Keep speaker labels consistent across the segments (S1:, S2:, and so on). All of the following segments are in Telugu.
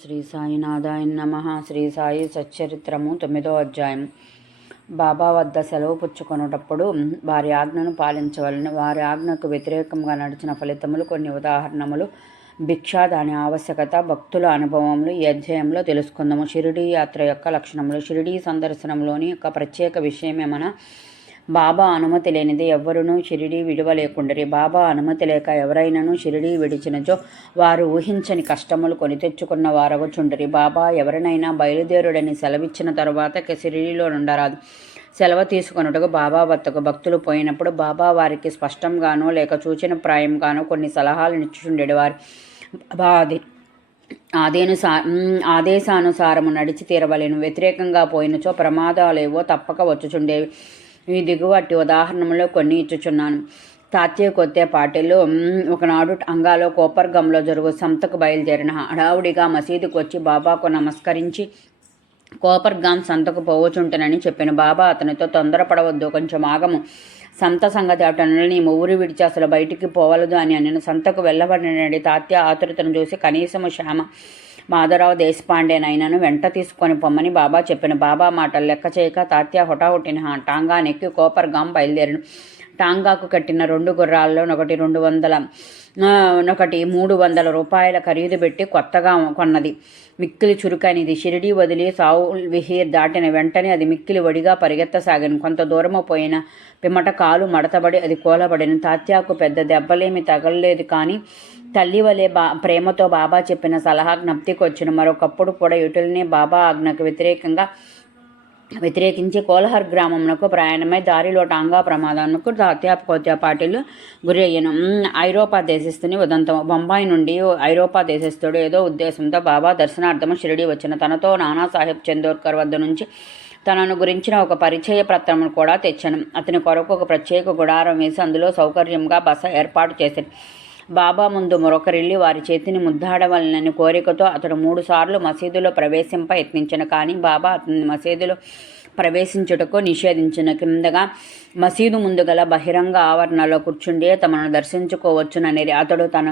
S1: శ్రీ సాయినాథాయ నమ. శ్రీ సాయి సచ్చరిత్రము తొమ్మిదో అధ్యాయం. బాబా వద్ద సెలవు పుచ్చుకొనుటప్పుడు వారి ఆజ్ఞను పాలించవలని వారి ఆజ్ఞకు వ్యతిరేకంగా నడిచిన ఫలితములు కొన్ని ఉదాహరణములు. భిక్ష దాని ఆవశ్యకత భక్తుల అనుభవములు ఈ అధ్యాయంలో తెలుసుకుందాము. షిరిడీ యాత్ర యొక్క లక్షణములు. షిరిడీ సందర్శనంలోని యొక్క ప్రత్యేక విషయమేమన బాబా అనుమతి లేనిది ఎవ్వరునూ షిరిడీ విడవలేకుండరి. బాబా అనుమతి లేక ఎవరైనాను షిరిడీ విడిచినచో వారు ఊహించని కష్టములు కొని తెచ్చుకున్న వారగుచుండరి. బాబా ఎవరినైనా బయలుదేరుడని సెలవిచ్చిన తరువాత షిరిడీలో నుండరాదు. సెలవు తీసుకొనుటకు బాబా వద్దకు భక్తులు పోయినప్పుడు బాబా వారికి స్పష్టంగానో లేక చూచిన ప్రాయంగానో కొన్ని సలహాలు నిచ్చుండేది వారు బాబా ఆదేనుసా ఆదేశానుసారము నడిచి తీరవలేను. వ్యతిరేకంగా పోయినచో ప్రమాదాలేవో తప్పక వచ్చుచుండేవి. ఈ దిగువటి ఉదాహరణలో కొన్ని ఇచ్చుచున్నాను. తాత్య కొత్తే పాటిలు ఒకనాడు అంగాలో కోపర్గంలో జరుగు సంతకు బయలుదేరిన హడావుడిగా మసీదుకు వచ్చి బాబాకు నమస్కరించి కోపర్గాం సంతకు పోవచుంటనని చెప్పిన బాబా అతనితో తొందరపడవద్దు కొంచెం ఆగము. సంత సంగతి అటనని నీ ఊరి విడిచి అసలు బయటికి పోవలదు అని నేను సంతకు వెళ్ళబడినడి తాత్య ఆతురతను చూసి కనీసము శ్యామ మాధవరావు దేశపాండేనైనాను వెంట తీసుకొని పొమ్మని బాబా చెప్పిన. బాబా మాటలు లెక్క చేయక తాత్య హుటాహుటిన టాంగా నెక్కి కోపర్గాం బయలుదేరిను. టాంగాకు కట్టిన రెండు గుర్రాల్లో ఒకటి రెండు వందల ఒకటి మూడు వందల రూపాయల ఖరీదు పెట్టి కొత్తగా కొన్నది. మిక్కిలి చురుకైనది. షిరిడి వదిలి సావు విహీర్ దాటిన వెంటనే అది మిక్కిలి వడిగా పరిగెత్తసాగాను. కొంత దూరము పోయిన పిమ్మట కాలు మడతబడి అది కూలబడిన. తాత్యాకు పెద్ద దెబ్బలేమి తగలలేదు కానీ తల్లి వలె బా ప్రేమతో బాబా చెప్పిన సలహా జ్ఞప్తికి వచ్చిన మరొకప్పుడు కూడా ఇటులనే బాబా ఆజ్ఞకు వ్యతిరేకంగా వ్యతిరేకించి కోలహర్ గ్రామంలో ప్రయాణమై దారిలో టాంగా ప్రమాదానికి తాత్యాపకోత్యా పార్టీలు గురి ఐరోపా దేశస్తుని ఉదంతం. బొంబాయి నుండి ఐరోపా దేశస్తుడు ఏదో ఉద్దేశంతో బాబా దర్శనార్థము షిరిడి వచ్చిన తనతో నానాసాహెబ్ చందోర్కర్ వద్ద నుంచి తనను గురించిన ఒక పరిచయ పత్రమును కూడా తెచ్చాను. అతని కొరకు ఒక ప్రత్యేక గుడారం వేసి అందులో సౌకర్యంగా బస ఏర్పాటు చేశాను బాబా ముందు మరొకరిల్లి వారి చేతిని ముద్దాడవలనని కోరికతో అతడు మూడుసార్లు మసీదులో ప్రవేశింప యత్నించిన. కానీ బాబా అతని మసీదులో ప్రవేశించుటకు నిషేధించిన. క్రిందగా మసీదు ముందు గల బహిరంగ ఆవరణలో కూర్చుండే తమను దర్శించుకోవచ్చుననేది. అతడు తన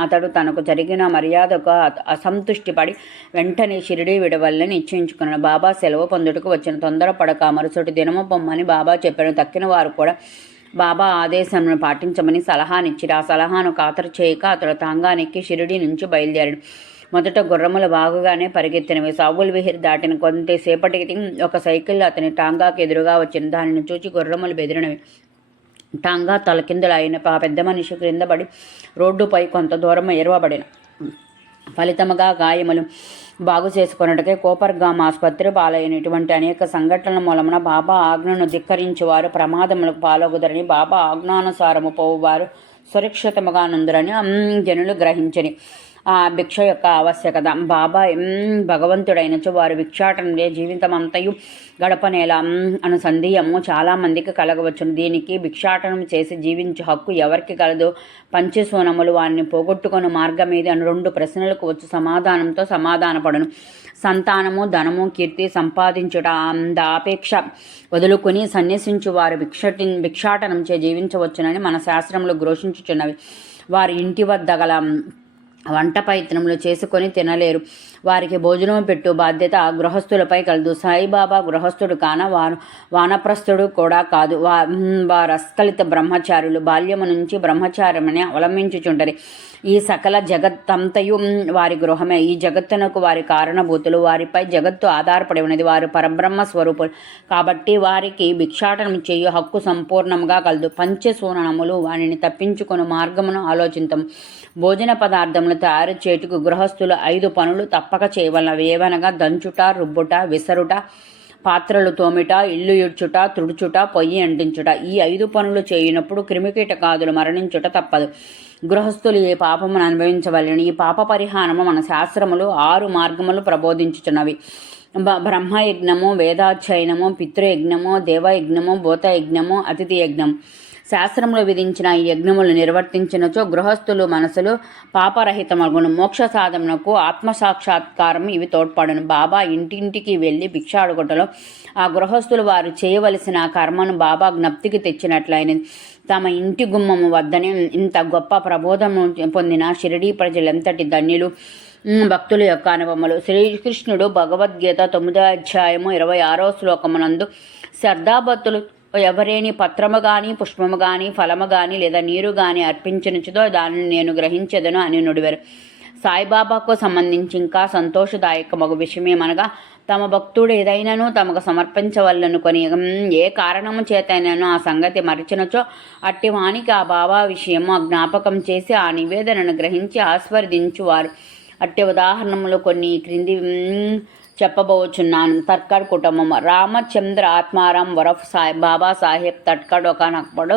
S1: అతడు తనకు జరిగిన మర్యాదకు అసంతుష్టిపడి వెంటనే షిరిడి విడవల్ని నిశ్చయించుకున్నాడు. బాబా సెలవు పొందుటకు వచ్చిన తొందరపడక మరుసటి దినము పొమ్మని బాబా చెప్పాడు. తక్కిన వారు కూడా బాబా ఆదేశాలను పాటించమని సలహానిచ్చి ఆ సలహాను ఖాతరు చేయక అతడు తాంగానికి షిరిడి నుంచి బయలుదేరాడు. మొదట గుర్రములు బాగుగానే పరిగెత్తినవి. సాగుల్ విహిర్ దాటిన కొంతసేపటికి ఒక సైకిల్ అతని టాంగాకి ఎదురుగా వచ్చిన దానిని చూచి గుర్రములు బెదిరినవి. టాంగా తలకిందులు అయిన ఆ పెద్ద మనిషి క్రిందబడి రోడ్డుపై కొంత దూరం ఎరవబడిన ఫలితముగా గాయములు బాగు చేసుకున్నట్టుకే కోపర్గామ్ ఆసుపత్రి పాలైనటువంటి అనేక సంఘటనల మూలమున బాబా ఆజ్ఞను ధిక్కరించి వారు ప్రమాదములకు పాలగుదరని బాబా ఆజ్ఞానుసారము పోవువారు సురక్షితముగా నుందురని జనులు గ్రహించని భిక్ష యొక్క ఆవశ్యకత. బాబా భగవంతుడైనచో వారు భిక్షాటనే జీవితమంతయు గడపనేల అను సందేహము చాలామందికి కలగవచ్చును. దీనికి భిక్షాటనం చేసి జీవించే హక్కు ఎవరికి కలదు? పంచసూనములు వారిని పోగొట్టుకుని మార్గం మీద అని రెండు ప్రశ్నలకు వచ్చి సమాధానంతో సమాధానపడను. సంతానము ధనము కీర్తి సంపాదించుట అందాపేక్ష వదులుకొని సన్యసించు వారు భిక్షటి భిక్షాటనం చే జీవించవచ్చునని మన శాస్త్రంలో ఘోషించుచున్నవి. వారి ఇంటి వద్ద గల వంట ప్రయత్నములు చేసుకొని తినలేరు. వారికి భోజనం పెట్టు బాధ్యత గృహస్థులపై కలదు. సాయిబాబా గృహస్థుడు కాన వారు వానప్రస్థుడు కూడా కాదు. వా వారస్కలిత బ్రహ్మచారులు బాల్యము నుంచి బ్రహ్మచార్యమని అవలంబించుచుంటారు. ఈ సకల జగత్తంతయు వారి గృహమే. ఈ జగత్తునకు వారి కారణభూతులు. వారిపై జగత్తు ఆధారపడి ఉన్నది. వారు పరబ్రహ్మ స్వరూపులు. కాబట్టి వారికి భిక్షాటనం చేయు హక్కు సంపూర్ణంగా కలదు. పంచసూనములు వారిని తప్పించుకుని మార్గమును ఆలోచించం భోజన పదార్థములు తయారు చేటుకు గృహస్థులు ఐదు పనులు తప్పక చేయవలనవి. ఏవనగా దంచుట రుబ్బుట విసరుట పాత్రలు తోమిట ఇల్లు ఇడ్చుట తుడుచుట పొయ్యి అంటించుట. ఈ ఐదు పనులు చేయనప్పుడు క్రిమికీటకాదులు మరణించుట తప్పదు. గృహస్థులు ఏ పాపమును అనుభవించవలని? ఈ పాప పరిహారము మన శాస్త్రములు ఆరు మార్గములు ప్రబోధించుచున్నవి. బ్రహ్మయజ్ఞము వేదాధ్యయనము పితృయజ్ఞము దేవయజ్ఞము భూతయజ్ఞము అతిథి యజ్ఞం శాస్త్రంలో విధించిన ఈ యజ్ఞములు నిర్వర్తించినచో గృహస్థులు మనసులు పాపరహితమగును. మోక్ష సాధనకు ఆత్మసాక్షాత్కారం ఇవి తోడ్పడను. బాబా ఇంటింటికి వెళ్ళి భిక్ష అడుగుటలో ఆ గృహస్థులు వారు చేయవలసిన కర్మను బాబా జ్ఞప్తికి తెచ్చినట్లయినది. తమ ఇంటి గుమ్మము వద్దనే ఇంత గొప్ప ప్రబోధము పొందిన షిరిడీ ప్రజలెంతటి ధన్యులు? భక్తుల యొక్క అనుభవములు. శ్రీకృష్ణుడు భగవద్గీత తొమ్మిదో అధ్యాయము ఇరవై ఆరో శ్లోకమునందు శ్రద్ధాభక్తులు ఎవరేని పత్రము గాని పుష్పము గాని ఫలము గాని లేదా నీరు గాని అర్పించినచుదో దానిని నేను గ్రహించదను అని నుడివారు. సాయిబాబాకు సంబంధించి ఇంకా సంతోషదాయకమగు విషయమేమనగా తమ భక్తుడు ఏదైనాను తమకు సమర్పించవల్లనుకొని ఏ కారణము చేతైనాను ఆ సంగతి మరచినచో అట్టి వానికి ఆ బాబా విషయము జ్ఞాపకం చేసి ఆ నివేదనను గ్రహించి ఆస్వర్దించువారు అట్టి ఉదాహరణములు కొన్ని క్రింది చెప్పబోచున్నాను. తర్కడ్ కుటుంబం. రామచంద్ర ఆత్మారాం వరఫ్ సాహెబ్ బాబా సాహెబ్ తట్కడ్ ఒకనప్పుడు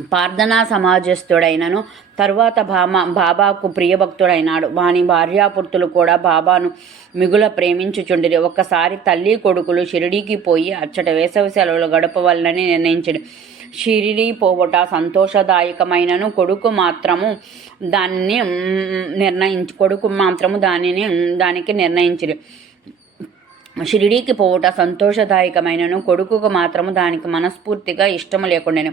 S1: ప్రార్థనా సమాజస్థుడైనను. తరువాత బామా బాబాకు ప్రియభక్తుడైనాడు వాని భార్యాపుర్తులు కూడా బాబాను మిగుల ప్రేమించుచుండిరి. ఒక్కసారి తల్లి కొడుకులు షిరిడీకి పోయి అచ్చట వేసవి సెలవులు గడపవలనని నిర్ణయించడు షిరిడి పోవట సంతోషదాయకమైనను. కొడుకు మాత్రము దాన్ని నిర్ణయించి కొడుకు మాత్రము దానిని దానికి నిర్ణయించడు షిరిడీకి పోవుట సంతోషదాయకమైనను. కొడుకుకు మాత్రము దానికి మనస్ఫూర్తిగా ఇష్టము లేకుండాను.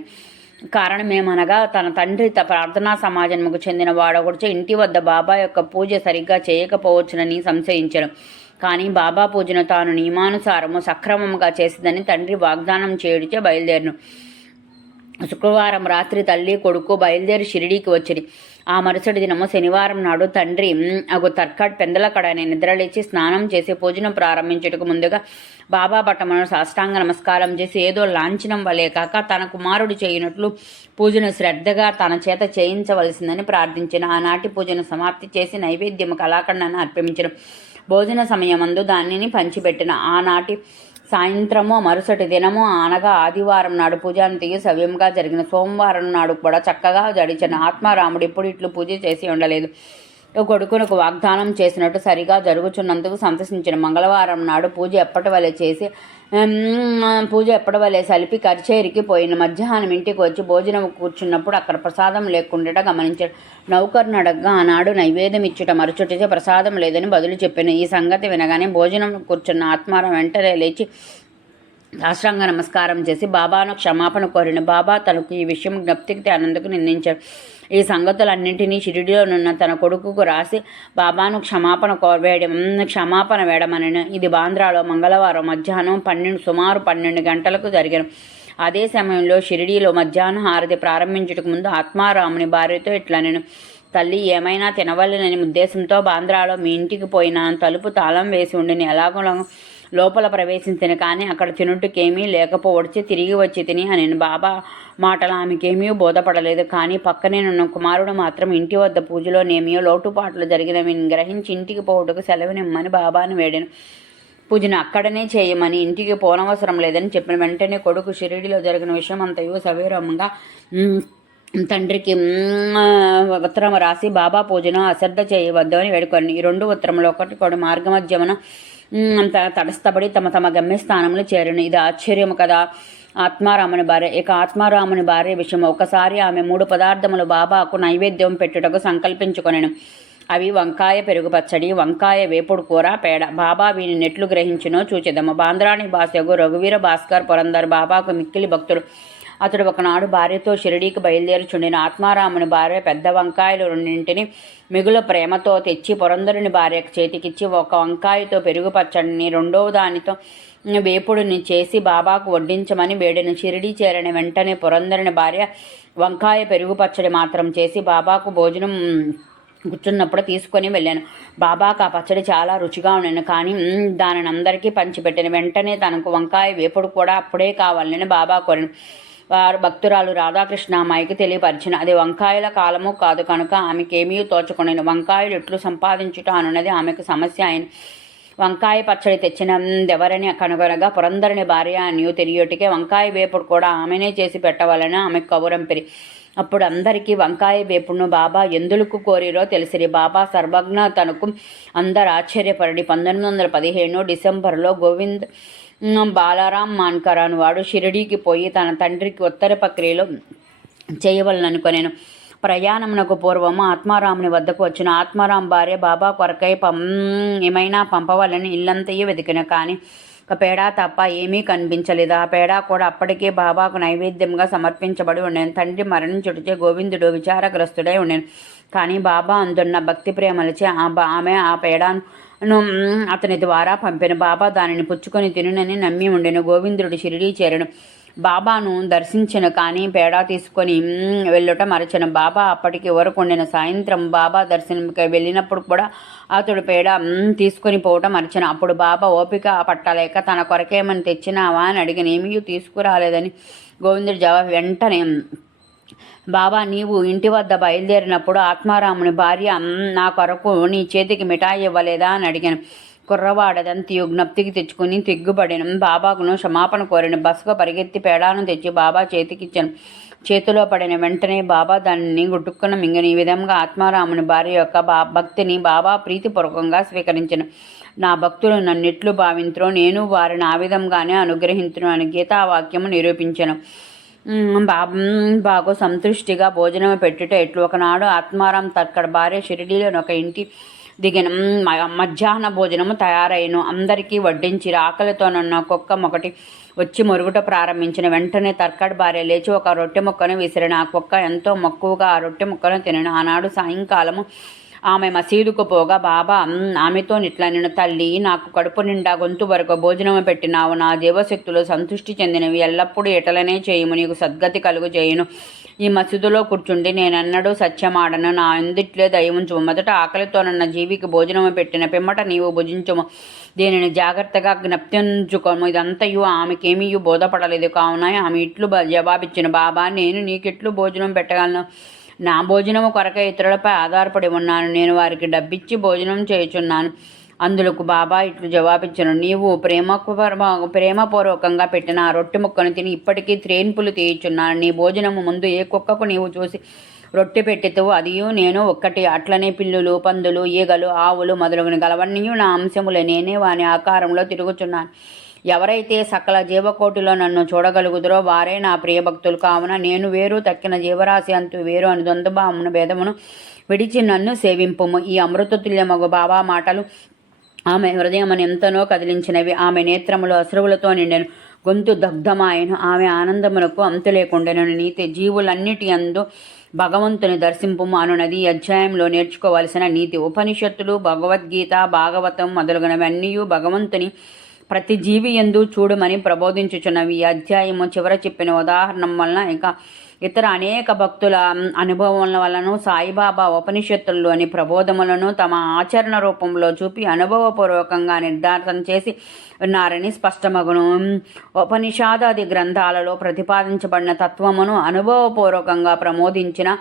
S1: కారణమేమనగా తన తండ్రి ప్రార్థనా సమాజముకు చెందిన వాడొకటి ఇంటి వద్ద బాబా యొక్క పూజ సరిగ్గా చేయకపోవచ్చునని సంశయించను. కానీ బాబా పూజను తాను నియమానుసారము సక్రమముగా చేసిందని తండ్రి వాగ్దానం చేయుడిచే బయలుదేరను. శుక్రవారం రాత్రి తల్లి కొడుకు బయలుదేరి షిరిడీకి వచ్చిరి. ఆ మరుసటి దినము శనివారం నాడు తండ్రి మ్, అగు తర్కడ్ పెందలకడని నిద్రలేచి స్నానం చేసి పూజనం ప్రారంభించుటకు ముందుగా బాబా పట్టమను సాష్టాంగ నమస్కారం చేసి ఏదో లాంఛనం వలే కాక తన కుమారుడు చేయనట్లు పూజను శ్రద్ధగా తన చేత చేయించవలసిందని ప్రార్థించిన. ఆనాటి పూజను సమాప్తి చేసి నైవేద్యము కళాఖండాన్ని అర్పించడం భోజన సమయమందు దానిని పంచిపెట్టిన. ఆనాటి సాయంత్రము మరుసటి దినము అనగా ఆదివారం నాడు పూజాంతికి సవ్యంగా జరిగిన సోమవారం నాడు కూడా చక్కగా జడిచిన ఆత్మారాముడు ఎప్పుడు ఇట్లు పూజ చేసి ఉండలేదు. కొడుకునకు వాగ్దానం చేసినట్టు సరిగా జరుగుచున్నందుకు సంతసించిన మంగళవారం నాడు పూజ ఎప్పటి వలె చేసి పూజ ఎప్పటి వలె సలిపి కచేరికి పోయిన మధ్యాహ్నం ఇంటికి వచ్చి భోజనం కూర్చున్నప్పుడు అక్కడ ప్రసాదం లేకుండా గమనించాడు. నౌకర్ను అడగ్గా ఆనాడు నైవేద్యం ఇచ్చుట మరుచుటిచే ప్రసాదం లేదని బదులు చెప్పాను. ఈ సంగతి వినగానే భోజనం కూర్చున్న ఆత్మారం వెంటనే లేచి సాష్టాంగ నమస్కారం చేసి బాబాను క్షమాపణ కోరిన బాబా తనకు ఈ విషయం జ్ఞప్తికి తేనందుకు నిందించాడు ఈ సంగతులన్నింటినీ షిరిడిలోనున్న తన కొడుకుకు రాసి బాబాను క్షమాపణ కోరవేయడం క్షమాపణ వేయడమని ఇది బాంద్రాలో మంగళవారం మధ్యాహ్నం పన్నెండు సుమారు పన్నెండు గంటలకు జరిగిన అదే సమయంలో షిరిడీలో మధ్యాహ్న హారతి ప్రారంభించుటకు ముందు ఆత్మారాముని భార్యతో ఇట్లా నేను తల్లి ఏమైనా తినవలనని ఉద్దేశంతో బాంద్రాలో మీ ఇంటికి పోయిన తలుపు తాళం వేసి ఉండిని ఎలాగో లోపల ప్రవేశించిన కానీ అక్కడ తినుటకేమీ లేకపోవడిచి తిరిగి వచ్చి తిని అని బాబా మాటలు ఆమెకేమీ బోధపడలేదు. కానీ పక్కనే ఉన్న కుమారుడు మాత్రం ఇంటి వద్ద పూజలోనేమియో లోటుపాట్లు జరిగినవి గ్రహించి ఇంటికి పోవుటకు సెలవునిమ్మని బాబాను వేడాను. పూజను అక్కడనే చేయమని ఇంటికి పోనవసరం లేదని చెప్పిన వెంటనే కొడుకు షిరిడిలో జరిగిన విషయం అంతయు సవివరంగా తండ్రికి ఉత్తరం రాసి బాబా పూజను అశ్రద్ధ చేయవద్దు అని వేడుకొని ఈ రెండు ఉత్తరంలో ఒకటి కూడా మార్గమధ్యమున తటస్థపడి తమ తమ గమ్యస్థానంలో చేరిన. ఇది ఆశ్చర్యము కదా. ఆత్మారాముని భార్య ఇక ఆత్మారాముని భార్య విషయం ఒకసారి ఆమె మూడు పదార్థములు బాబాకు నైవేద్యం పెట్టుటకు సంకల్పించుకొనెను. అవి వంకాయ పెరుగు పచ్చడి వంకాయ వేపుడు కూర పేడ. బాబా వీని నెట్లు గ్రహించినో చూచెదము. బాంద్రాని భాషకు రఘువీర భాస్కర్ పురందర్ బాబాకు మిక్కిలి భక్తుడు అతడు ఒకనాడు భార్యతో షిరిడీకి బయలుదేరుచుండిన. ఆత్మారాముని భార్య పెద్ద వంకాయలు రెండింటిని మిగుల ప్రేమతో తెచ్చి పురందరుని భార్యకు చేతికిచ్చి ఒక వంకాయతో పెరుగు పచ్చడిని రెండవ దానితో వేపుడుని చేసి బాబాకు వడ్డించమని వేడిన. షిరిడీ చేరిన వెంటనే పురందరుని భార్య వంకాయ పెరుగు పచ్చడి మాత్రం చేసి బాబాకు భోజనం కూర్చున్నప్పుడు తీసుకొని వెళ్ళాను. బాబాకు ఆ పచ్చడి చాలా రుచిగా ఉన్నాను కానీ దానిని అందరికీ పంచిపెట్టిన. వెంటనే తనకు వంకాయ వేపుడు కూడా అప్పుడే కావాలని బాబా కోరాను. వారు భక్తురాలు రాధాకృష్ణ అమ్మాయికి తెలియపరిచిన అది వంకాయల కాలము కాదు కనుక ఆమెకేమీ తోచుకునేది వంకాయలు ఎట్లు సంపాదించుట అనున్నది ఆమెకు సమస్య అయిన. వంకాయ పచ్చడి తెచ్చిన కనుగొనగా పురంధరుని భార్య అనియు తెలియటికే వంకాయ వేపుడు కూడా ఆమెనే చేసి పెట్టవాలని. ఆమెకు కబురంపిరి అప్పుడు అందరికీ వంకాయ వేపుడును బాబా ఎందులకు కోరిరో తెలిసిరి. బాబా సర్వజ్ఞ తనకు అందరు ఆశ్చర్యపడి పంతొమ్మిది వందల పదిహేను డిసెంబర్లో గోవింద్ బాలారాం మాన్కర్ అనువాడు షిరిడీకి పోయి తన తండ్రికి ఉత్తర ప్రక్రియలో చేయవలననుకొనేను. ప్రయాణమునకు పూర్వము ఆత్మారాముని వద్దకు వచ్చిన. ఆత్మారాం భార్య బాబా కొరకై పం ఏమైనా పంపవాలని ఇల్లంతయు వెతికిన. కానీ ఒక పేడ తప్ప ఏమీ కనిపించలేదు. ఆ పేడ కూడా అప్పటికే బాబాకు నైవేద్యంగా సమర్పించబడి ఉండేను. తండ్రి మరణించుటిచే గోవిందుడు విచారగ్రస్తుడై ఉండేను. కానీ బాబా అందున్న భక్తి ప్రేమలచే ఆ బా- ఆమె ఆ పేడాను అతని ద్వారా పంపిన. బాబా దానిని పుచ్చుకొని తిననని నమ్మి ఉండెను. గోవిందుడు షిరిడీ చేరను. బాబాను దర్శించను కానీ పేడా తీసుకొని వెళ్ళుట మరచను. బాబా అప్పటికి వరకు ఉండిన. సాయంత్రం బాబా దర్శనంకి వెళ్ళినప్పుడు కూడా అతడు పేడ తీసుకొని పోవటం మరచను. అప్పుడు బాబా ఓపిక పట్టలేక తన కొరకేమని తెచ్చినావా? అని అడిగిన ఏమీ తీసుకురాలేదని. గోవిందుడు జవాబు వెంటనే బాబా నీవు ఇంటి వద్ద బయలుదేరినప్పుడు ఆత్మారాముని భార్య నా కొరకు నీ చేతికి మిఠాయి ఇవ్వలేదా? అని అడిగాను. కుర్రవాడదంతి జ్ఞప్తికి తెచ్చుకుని తిగ్గుపడిన బాబాకును క్షమాపణ కోరిన బస్సుకు పరిగెత్తి పేడాను తెచ్చి బాబా చేతికిచ్చాను. చేతిలో పడిన వెంటనే బాబా దానిని గుట్టుక్కున మింగని ఈ విధంగా ఆత్మారాముని భార్య యొక్క బా భక్తిని బాబా ప్రీతిపూర్వకంగా స్వీకరించను. నా భక్తులు నన్నిట్లు భావించరో నేను వారిని ఆ విధంగానే అనుగ్రహించను అని గీతావాక్యము నిరూపించను. బాగు సంతృష్టిగా భోజనం పెట్టుట ఎట్లు. ఒకనాడు ఆత్మారాం తక్కడ భార్య షిరిడీలోని ఒక ఇంటి దిగిన మధ్యాహ్న భోజనము తయారైను. అందరికీ వడ్డించి ఆకలితోనున్న కుక్క ఒకటి వచ్చి మురుగుట ప్రారంభించిన వెంటనే తర్కడ్ భార్య లేచి ఒక రొట్టె ముక్కను విసిరిన. ఆ కుక్క ఎంతో మక్కువగా ఆ రొట్టె ముక్కను తినను. ఆనాడు సాయంకాలము ఆమె మసీదుకు పోగా బాబా ఆమెతో ఇట్లా నేను తల్లి నాకు కడుపు నిండా గొంతు వరకు భోజనం పెట్టినావు. నా జీవశక్తులు సంతృష్టి చెందినవి. ఎల్లప్పుడూ ఎటలనే చేయుము. నీకు సద్గతి కలుగు చేయును. ఈ మసీదులో కూర్చుండి నేనన్నడూ సత్యమాడను. నా ఎందుట్లే దయవుంచుము. మొదట ఆకలితోనన్న జీవికి భోజనము పెట్టిన పిమ్మట నీవు భుజించుము. దీనిని జాగ్రత్తగా జ్ఞప్తించుకోము. ఇదంతయు ఆమెకేమీ బోధపడలేదు. కావున ఆమె ఇట్లు జవాబిచ్చిన. బాబా నేను నీకెట్లు భోజనం పెట్టగలను. నా భోజనము కొరక ఇతరులపై ఆధారపడి ఉన్నాను. నేను వారికి డబ్బిచ్చి భోజనం చేయుచున్నాను. అందులకు బాబా ఇట్లు జవాబిచ్చను. నీవు ప్రేమకు ప్రేమపూర్వకంగా పెట్టిన ఆ రొట్టె ముక్కను తిని ఇప్పటికీ త్రేన్పులు తీయుచున్నాను. నీ భోజనము ముందు ఏ కుక్కకు నీవు చూసి రొట్టె పెట్టితవు అదియు నేను ఒక్కటి. అట్లనే పిల్లులు పందులు ఈగలు ఆవులు మొదలగున గలవన్నీ నా అంశములే. నేనే వాని ఆకారంలో తిరుగుచున్నాను. ఎవరైతే సకల జీవకోటిలో నన్ను చూడగలుగుదరో వారే నా ప్రియభక్తులు. కావున నేను వేరు తక్కిన జీవరాశి అంతు వేరు అని ద్వంద్వభావమును భేదమును విడిచి నన్ను సేవింపుము. ఈ అమృతతుల్యమగు బాబా మాటలు ఆమె హృదయమును ఎంతనో కదిలించినవి. ఆమె నేత్రములు అశ్రువులతో నిండెను. గొంతు దగ్ధమాయను. ఆమె ఆనందమునకు అంతు లేకుండెను. నీతి జీవులన్నిటి అందు భగవంతుని దర్శింపుము అనునది. అధ్యాయంలో నేర్చుకోవలసిన నీతి. ఉపనిషత్తులు భగవద్గీత భాగవతం మొదలగునవన్నీ భగవంతుని ప్రతి జీవి ఎందు చూడమని ప్రబోధించుచున్నవి. ఈ అధ్యాయము చివర చెప్పిన ఉదాహరణం వలన ఇంకా ఇతర అనేక భక్తుల అనుభవం వలన సాయిబాబా ఉపనిషత్తుల్లోని ప్రబోధములను తమ ఆచరణ రూపంలో చూపి అనుభవపూర్వకంగా నిర్ధారణ చేసి ఉన్నారని స్పష్టమగును. ఉపనిషాదాది గ్రంథాలలో ప్రతిపాదించబడిన తత్వమును అనుభవపూర్వకంగా ప్రమోదించిన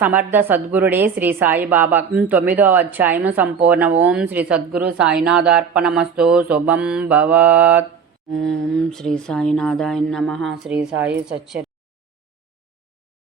S1: సమర్థ సద్గురుడే శ్రీ సాయిబాబా. తొమ్మిదో అధ్యాయం సంపూర్ణ. ఓం శ్రీ సద్గురు సాయినాథార్పణమస్తు. శుభం భవత్. ఓం శ్రీ సాయినాథాయ నమ. శ్రీ సాయి సత్య